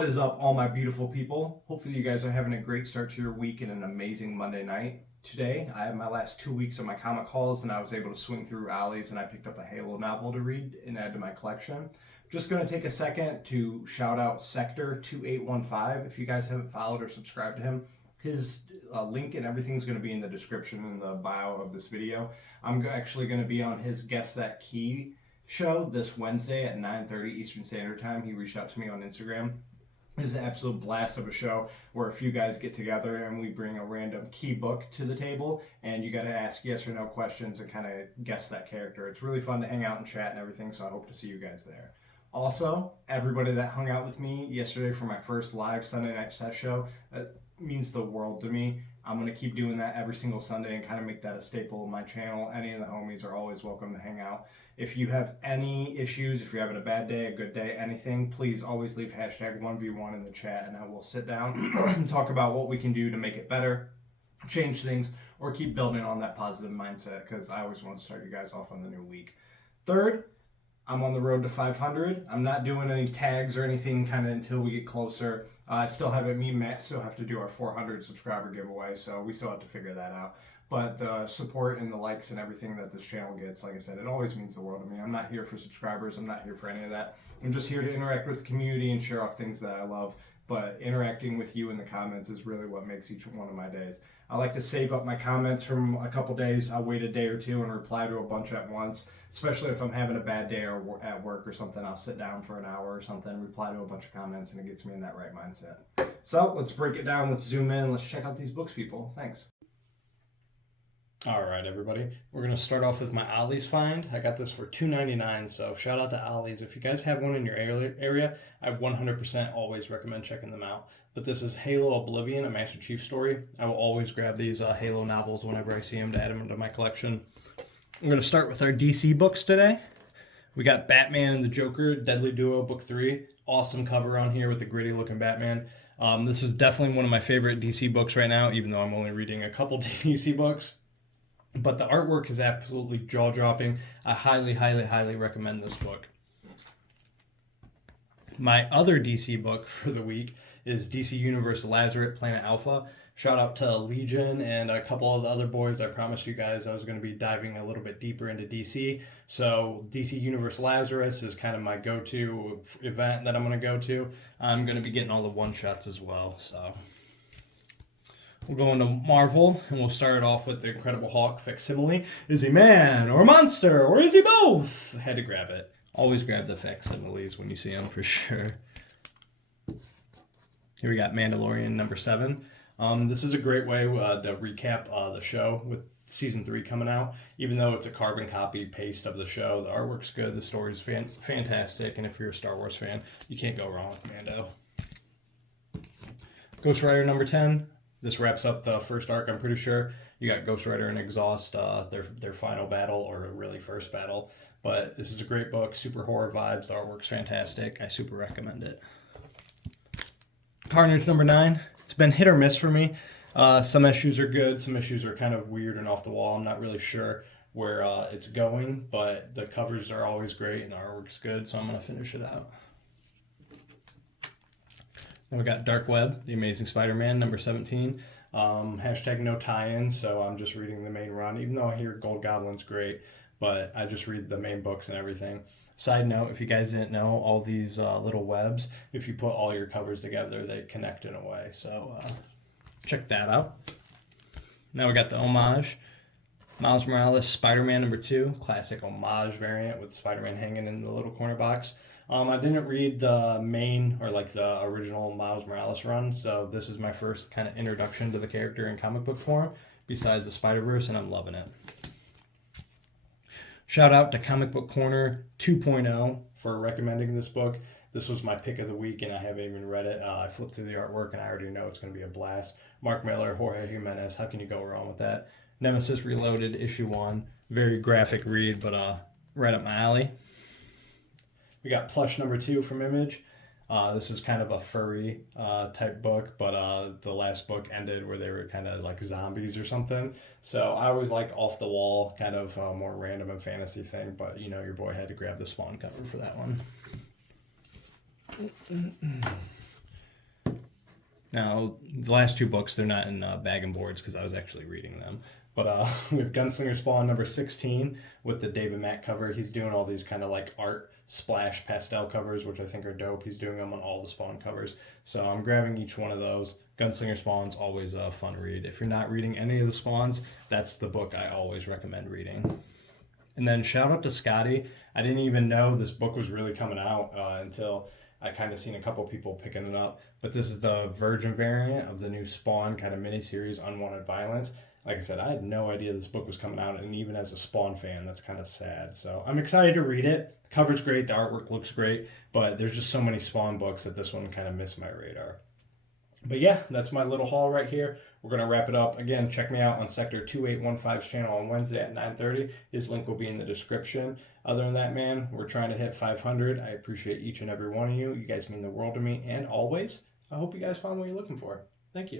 What is up, all my beautiful people? Hopefully you guys are having a great start to your week and an amazing Monday night. Today, I have my last 2 weeks of my comic hauls, and I was able to swing through Ollie's, and I picked up a Halo novel to read and add to my collection. Just going to take a second to shout out Sector 2815. If you guys haven't followed or subscribed to him, his link and everything is going to be in the description and the bio of this video. I'm actually going to be on his Guess That Key show this Wednesday at 9:30 Eastern Standard Time. He reached out to me on Instagram. It's an absolute blast of a show where a few guys get together and we bring a random key book to the table, and you got to ask yes or no questions and kind of guess that character. It's really fun to hang out and chat and everything, so I hope to see you guys there. Also, everybody that hung out with me yesterday for my first live Sunday night set show, that means the world to me. I'm going to keep doing that every single Sunday and kind of make that a staple of my channel. Any of the homies are always welcome to hang out. If you have any issues, if you're having a bad day, a good day, anything, please always leave hashtag 1v1 in the chat, and I will sit down and talk about what we can do to make it better, change things, or keep building on that positive mindset, because I always want to start you guys off on the new week. Third, I'm on the road to 500. I'm not doing any tags or anything kind of until we get closer. I still have it. Me and Matt still have to do our 400 subscriber giveaway, so we still have to figure that out. But the support and the likes and everything that this channel gets, like I said, it always means the world to me. I'm not here for subscribers. I'm not here for any of that. I'm just here to interact with the community and share off things that I love. But interacting with you in the comments is really what makes each one of my days. I like to save up my comments from a couple days. I'll wait a day or two and reply to a bunch at once, especially if I'm having a bad day or at work or something. I'll sit down for an hour or something, reply to a bunch of comments, and it gets me in that right mindset. So let's break it down. Let's zoom in. Let's check out these books, people. Thanks. All right, everybody. We're going to start off with my Ollie's find. I got this for $2.99, so shout out to Ollie's. If you guys have one in your area, I 100% always recommend checking them out. But this is Halo Oblivion, a Master Chief story. I will always grab these Halo novels whenever I see them to add them to my collection. I'm going to start with our DC books today. We got Batman and the Joker, Deadly Duo, Book 3. Awesome cover on here with the gritty looking Batman. This is definitely one of my favorite DC books right now, even though I'm only reading a couple DC books. But the artwork is absolutely jaw-dropping. I highly, highly, highly recommend this book. My other DC book for the week is DC Universe Lazarus Planet Alpha. Shout out to Legion and a couple of the other boys. I promised you guys I was going to be diving a little bit deeper into DC. So DC Universe Lazarus is kind of my go-to event that I'm going to go to. I'm going to be getting all the one-shots as well, so... We'll go into Marvel, and we'll start it off with the Incredible Hulk facsimile. Is he man or monster, or is he both? I had to grab it. Always grab the facsimiles when you see them, for sure. Here we got Mandalorian number 7. This is a great way to recap the show with Season 3 coming out. Even though it's a carbon copy paste of the show, the artwork's good, the story's fantastic, and if you're a Star Wars fan, you can't go wrong with Mando. Ghost Rider number 10. This wraps up the first arc, I'm pretty sure. You got Ghost Rider and Exhaust, their final battle, or really first battle. But this is a great book, super horror vibes, the artwork's fantastic. I super recommend it. Carnage number 9. It's been hit or miss for me. Some issues are good, some issues are kind of weird and off the wall. I'm not really sure where it's going, but the covers are always great and the artwork's good, so I'm going to finish it out. Then we got Dark Web, The Amazing Spider-Man, number 17. Hashtag no tie-ins, so I'm just reading the main run, even though I hear Gold Goblin's great, but I just read the main books and everything. Side note, if you guys didn't know, all these little webs, if you put all your covers together, they connect in a way, so check that out. Now we got the homage. Miles Morales, Spider-Man number 2, classic homage variant with Spider-Man hanging in the little corner box. I didn't read the main or like the original Miles Morales run, so this is my first kind of introduction to the character in comic book form, besides the Spider-Verse, and I'm loving it. Shout out to Comic Book Corner 2.0 for recommending this book. This was my pick of the week, and I haven't even read it. I flipped through the artwork, and I already know it's going to be a blast. Mark Miller, Jorge Jimenez, how can you go wrong with that? Nemesis Reloaded, issue 1. Very graphic read, but right up my alley. We got Plush number 2 from Image. This is kind of a furry type book, but the last book ended where they were kind of like zombies or something. So I always like off the wall, kind of more random and fantasy thing, but you know, your boy had to grab the Spawn cover for that one. Now, the last two books, they're not in bag and boards because I was actually reading them. But we have Gunslinger Spawn number 16 with the David Mack cover. He's doing all these kind of like art splash pastel covers, which I think are dope. He's doing them on all the Spawn covers. So I'm grabbing each one of those. Gunslinger Spawn's always a fun read. If you're not reading any of the Spawns, that's the book I always recommend reading. And then shout out to Scotty. I didn't even know this book was really coming out until I kind of seen a couple people picking it up. But this is the Virgin variant of the new Spawn kind of miniseries, Unwanted Violence. Like I said, I had no idea this book was coming out, and even as a Spawn fan, that's kind of sad. So I'm excited to read it. The cover's great, the artwork looks great, but there's just so many Spawn books that this one kind of missed my radar. But yeah, that's my little haul right here. We're going to wrap it up. Again, check me out on Sector 2815's channel on Wednesday at 9:30. His link will be in the description. Other than that, man, we're trying to hit 500. I appreciate each and every one of you. You guys mean the world to me. And always, I hope you guys found what you're looking for. Thank you.